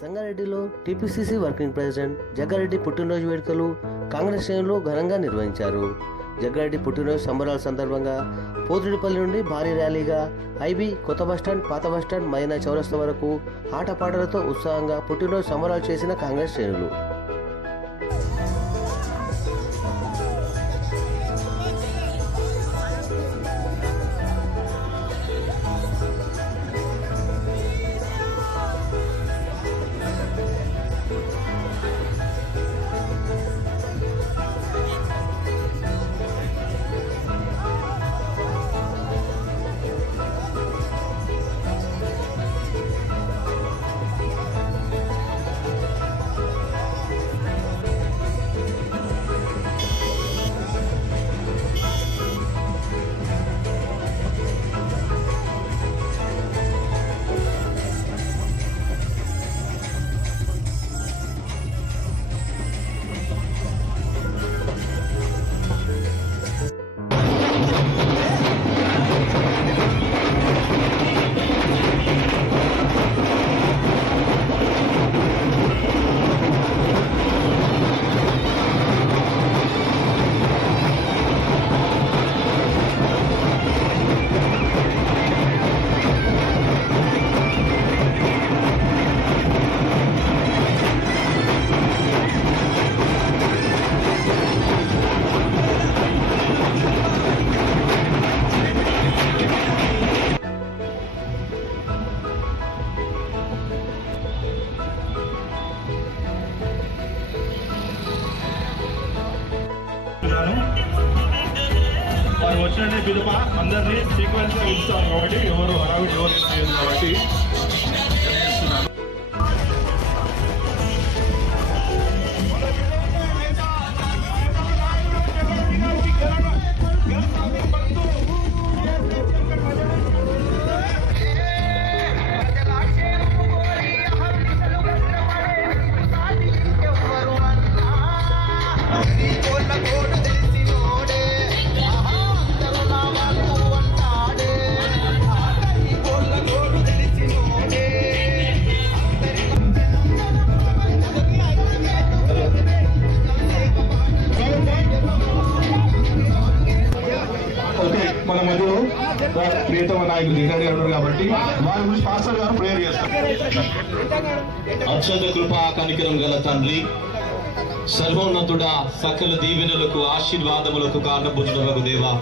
సంగారెడ్డిలో TPCC working president Jaggareddy పుట్టినరోజు వేడుకలు కాంగ్రెస్ శ్రేణులు ఘనంగా నిర్వహించారు. జగ్గారెడ్డి పుట్టినరోజు సంబరాల సందర్భంగా పోతుడిపల్లి నుండి భారీ ర్యాలీగా ఐబీ, కొత్త బస్టాండ్, పాత బస్టాండ్, మైనా చౌరస్తా వరకు ఆటపాటలతో ఉత్సాహంగా పుట్టినరోజు సంబరాలు చేసిన కాంగ్రెస్ శ్రేణులు. వారు వచ్చిన పిలుప అందరినీ సీక్వెన్స్ గా ఇస్తాను కాబట్టి ఎవరు హడావిడి ఎవరు చేయదు కాబట్టి మన మధ్యలో ప్రియతమ నాయకులు దిగారి ఉన్నారు కాబట్టి వారి గురించి పాస్టర్ గారు ప్రేయర్ చేస్తారు. అత్యంత కృపా కనికరం గల తండ్రి, సర్వోన్నతుడా, సకల దీవెనలకు ఆశీర్వాదములకు కారణభూతుడవగు దేవా,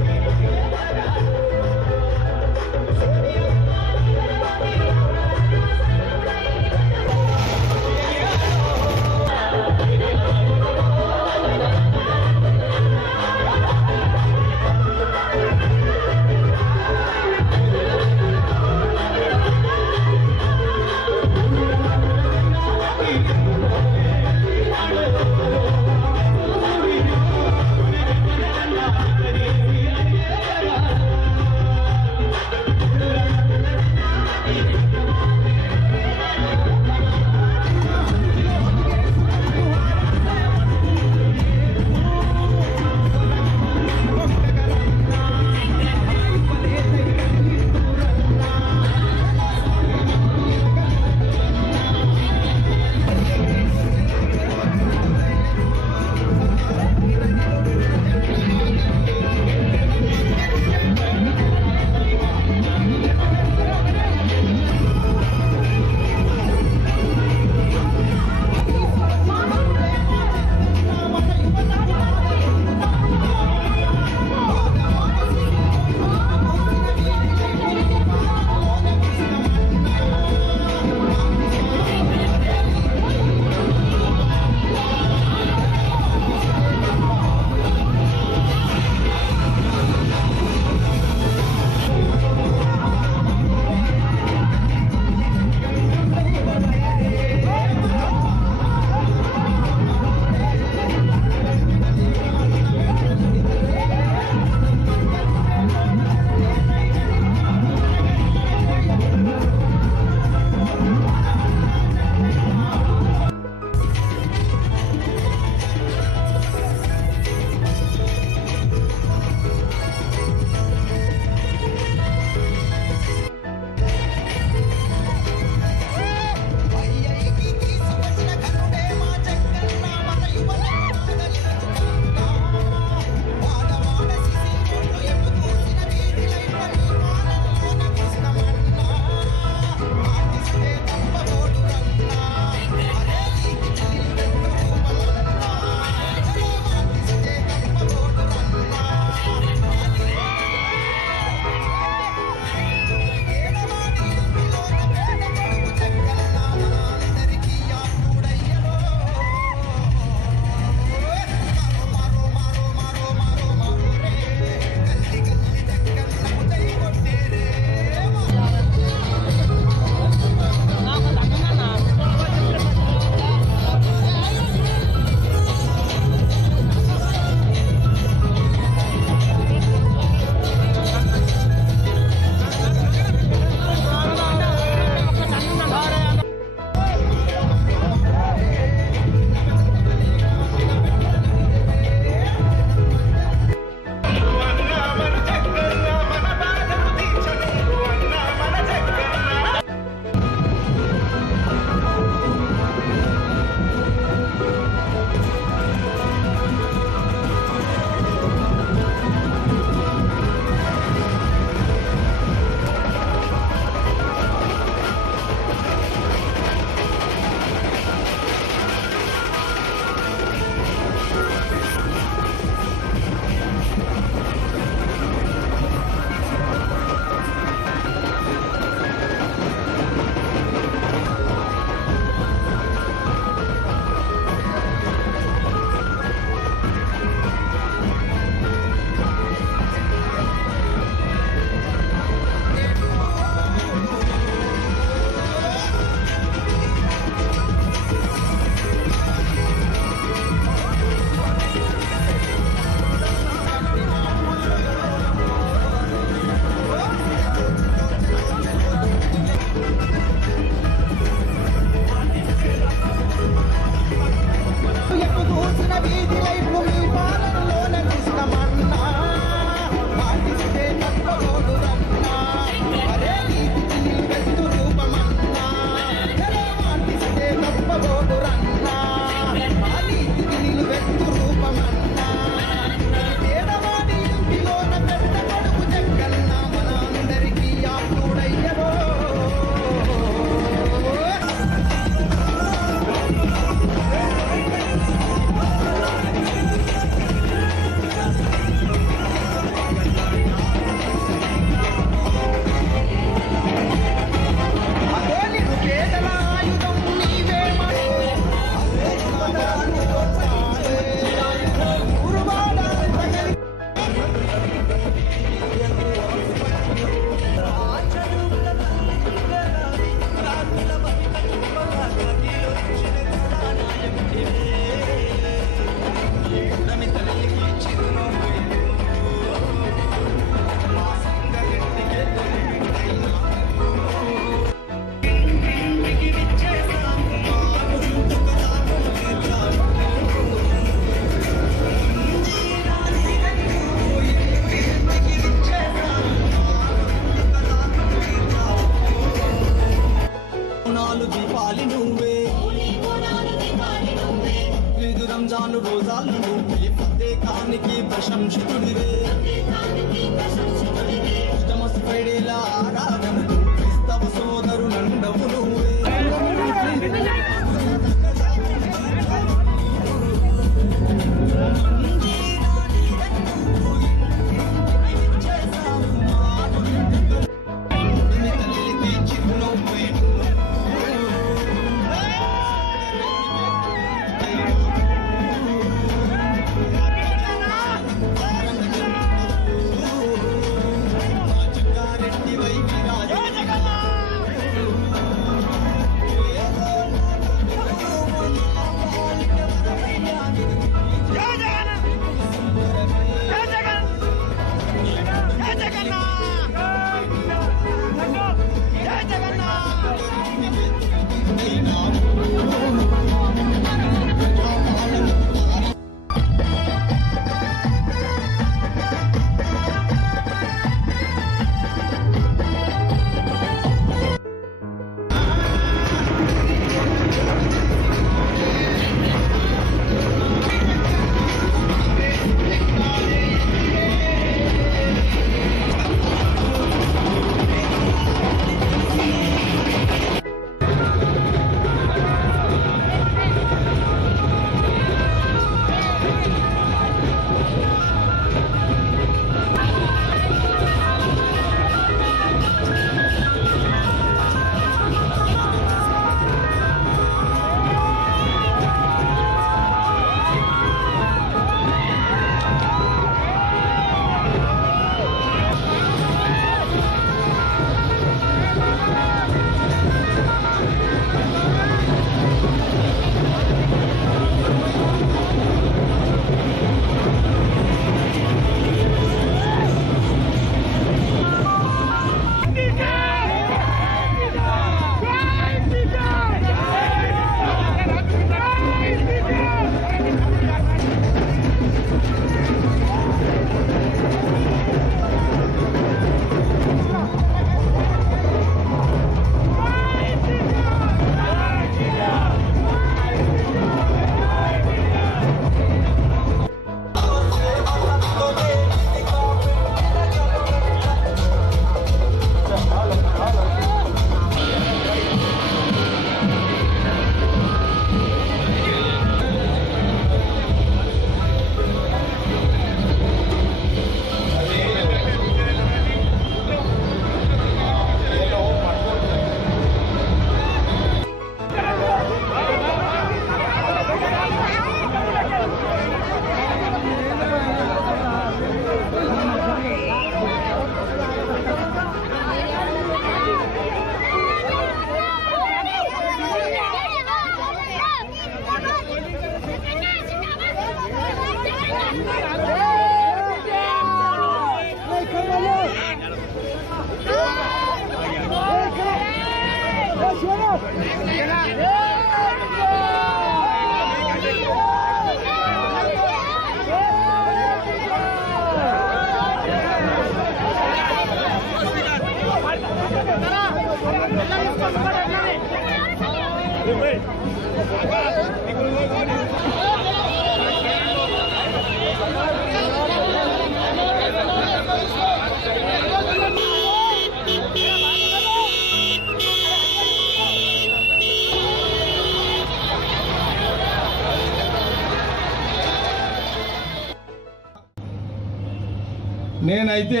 నేనైతే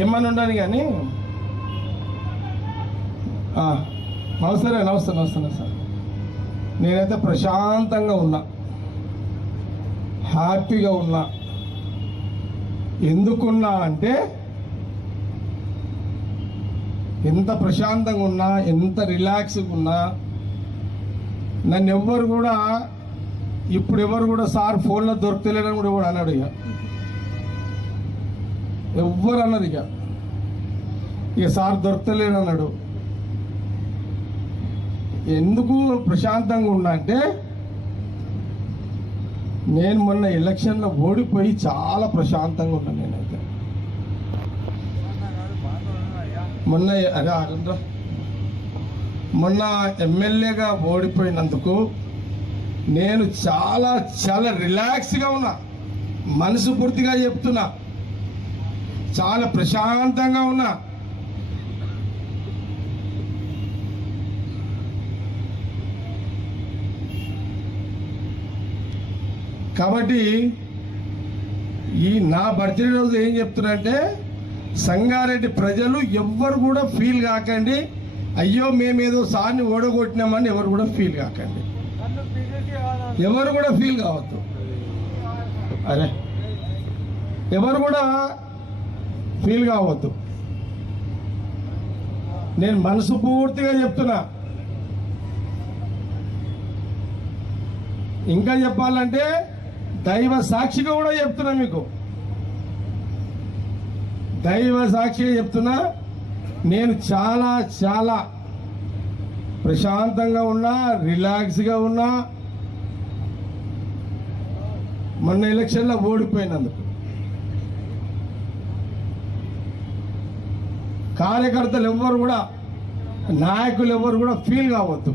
ఏమని ఉండను కానీ నమస్తే సార్. నేనైతే ప్రశాంతంగా ఉన్నా, హ్యాపీగా ఉన్నా. ఎందుకున్నా అంటే ఎంత ప్రశాంతంగా ఉన్నా, ఎంత రిలాక్స్గా ఉన్నా, నన్ను ఎవ్వరు కూడా ఇప్పుడు ఎవరు కూడా సార్ ఫోన్లో దొరుకుతలేదని కూడా ఎవరు అన్నాడు. ఎవ్వరు అన్నది ఇక సార్ దొరకలేడు అన్నాడు. ఎందుకు ప్రశాంతంగా ఉన్నా అంటే నేను మొన్న ఎలక్షన్లో ఓడిపోయి చాలా ప్రశాంతంగా ఉన్నాను. నేనైతే మొన్న ఎమ్మెల్యేగా ఓడిపోయినందుకు నేను చాలా చాలా రిలాక్స్గా ఉన్నా. మనసు పూర్తిగా చెప్తున్నా, చాలా ప్రశాంతంగా ఉన్నా. కాబట్టి ఈ నా బర్త్డే రోజు ఏం చెప్తున్నారంటే, సంగారెడ్డి ప్రజలు ఎవ్వరు కూడా ఫీల్ కాకండి, అయ్యో మేమేదో సార్ని ఓడగొట్టినామని ఎవరు కూడా ఫీల్ కాకండి, ఎవరు కూడా ఫీల్ కావద్దు. అరే ఎవరు కూడా ఫీల్ కావద్దు. నేను మనసు పూర్తిగా చెప్తున్నా. ఇంకా చెప్పాలంటే దైవ సాక్షిగా కూడా చెప్తున్నా, మీకు దైవ సాక్షిగా చెప్తున్నా. నేను చాలా చాలా ప్రశాంతంగా ఉన్నా, రిలాక్స్గా ఉన్నా. మొన్న ఎలక్షన్లో ఓడిపోయినందుకు కార్యకర్తలు ఎవ్వరు కూడా, నాయకులు ఎవ్వరు కూడా ఫీల్ కావద్దు.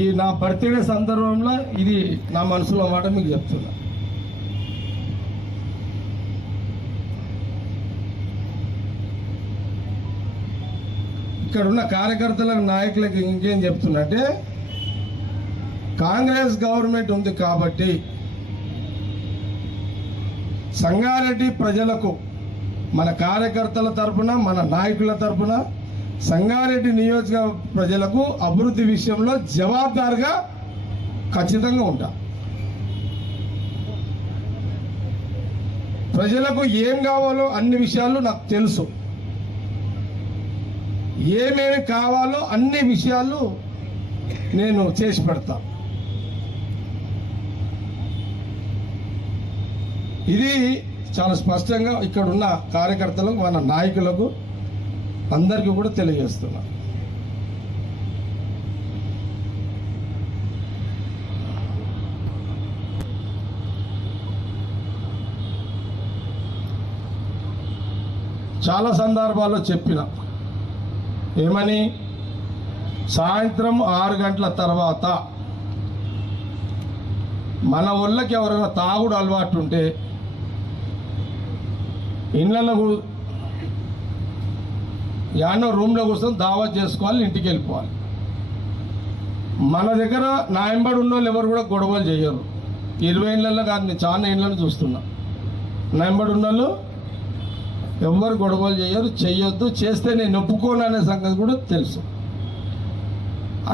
ఈ నా బర్త్డే సందర్భంలో ఇది నా మనసులో మాట మీకు చెప్తున్నా. ఇక్కడ ఉన్న కార్యకర్తలకు, నాయకులకు ఇంకేం చెప్తున్నా అంటే, కాంగ్రెస్ గవర్నమెంట్ ఉంది కాబట్టి సంగారెడ్డి ప్రజలకు, మన కార్యకర్తల తరఫున, మన నాయకుల తరఫున సంగారెడ్డి నియోజకవర్గ ప్రజలకు అభివృద్ధి విషయంలో జవాబుదారుగా ఖచ్చితంగా ఉంటా. ప్రజలకు ఏం కావాలో అన్ని విషయాలు నాకు తెలుసు. ఏమేమి కావాలో అన్ని విషయాలు నేను చేసి పెడతా. ఇది చాలా స్పష్టంగా ఇక్కడ ఉన్న కార్యకర్తలకు, మన నాయకులకు అందరికీ కూడా తెలియజేస్తున్నా. చాలా సందర్భాల్లో చెప్పిన ఏమని, సాయంత్రం 6 గంటల తర్వాత మన ఊళ్ళకి ఎవరైనా తాగుడు అలవాటు ఉంటే ఇళ్ళలో యానో రూమ్లో కూర్చొని దావత్ చేసుకోవాలి, ఇంటికి వెళ్ళిపోవాలి. మన దగ్గర నా వెంబడి ఉన్న వాళ్ళు ఎవరు కూడా గొడవలు చేయరు. 20 ఏళ్ళలో కాదు, నేను చాలా ఏళ్ళని చూస్తున్నా. నా వెంబడి ఉన్న వాళ్ళు ఎవరు గొడవలు చేయరు, చెయ్యొద్దు, చేస్తే నేను ఒప్పుకోను అనే సంగతి కూడా తెలుసు.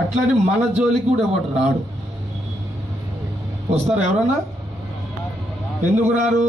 అట్లని మన జోలికి కూడా ఎవరు రాడు. వస్తారు ఎవరన్నా? ఎందుకు రారు?